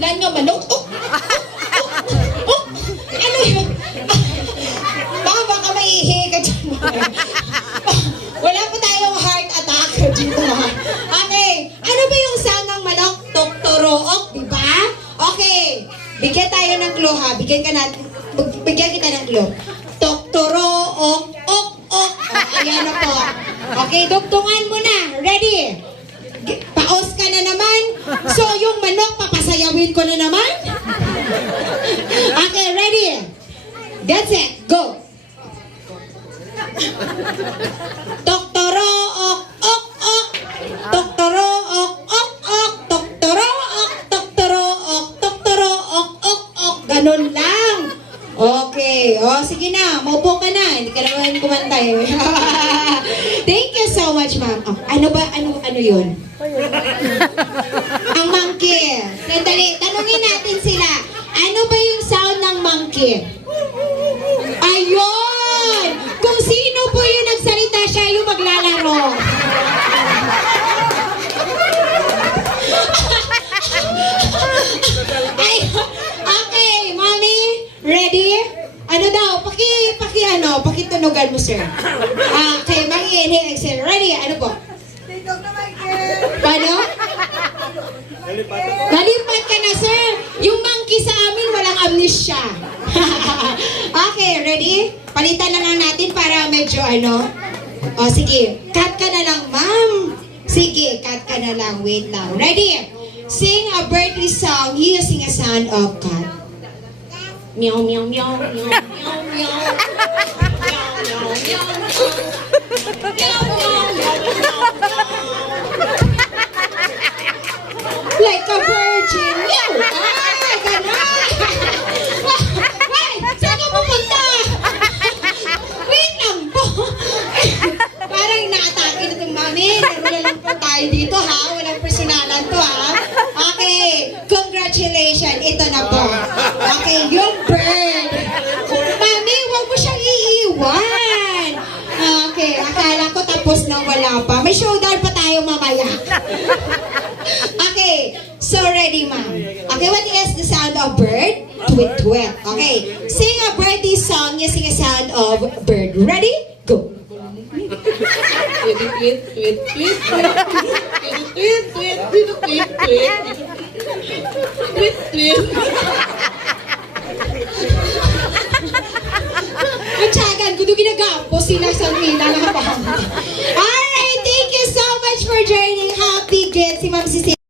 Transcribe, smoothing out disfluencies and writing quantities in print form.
Lan nga manok. Ano yun? Baka maihi ka dyan. Wala pa tayong heart attack dito. Okay. Ano ba yung sangang manok? Toktorook, di ba? Okay. Bigyan tayo ng clue ha. Bigyan kita ng clue. Toktorook, ok. Ayan na po. Okay, dugtungan mo na. Ready? Paos ka na naman. So, yung manok, papasayawin ko na naman. Okay, ready? That's it. Go. Toktorook, ok. Toktorook, ok. Toktorook, ok. Ganun lang. Okay. O, sige na. Maupo ka na. Hindi ka naman kumantay. Thank you so much, ma'am. Oh, ano ba? Ano yun? Ang monkey. Sandali. Tanungin natin sila. Ano ba yung sound ng monkey? Ayun! Kung sino po yung nagsalita, siya yung maglalaro. Ay, okay, mommy. Ready? Ano daw? Pakitunugan mo, sir. Okay, mag-i-inhale, exhale. Ready? Ano po? Paano? Nalipat ka na, sir. Yung monkey sa amin, walang amnesia. Okay, ready? Palitan na lang natin para medyo ano. O, sige. Cut ka na lang, ma'am. Sige, cut ka na lang. Wait lang. Ready? Sing a birthday song using a sound of cat. Meow, meow, meow, meow, meow, meow. Meow, meow, meow. Meow, meow, meow, meow. Like a virgin. Meow! Ah, gano'n! Wait! Saan ka pupunta? Wait lang po. Parang na-atake na itong mami. Laro lang po tayo dito ha. Walang personalan to ha. Okay. Congratulations. Ito na po. Okay. Yung bird. Mami, huwag mo siyang iiwan. Okay. Akala ko tapos na wala pa. May showdown pa tayo mamaya. Okay. So ready, ma'am. Okay, what is the sound of bird? Tweet, tweet. Okay. Sing a birthday song using a sound of bird. Ready? Go. Matyagan ko, doon ginagapo sila sa mina. Alright, thank you so much for joining Happy Get si Ma'am Cecilia.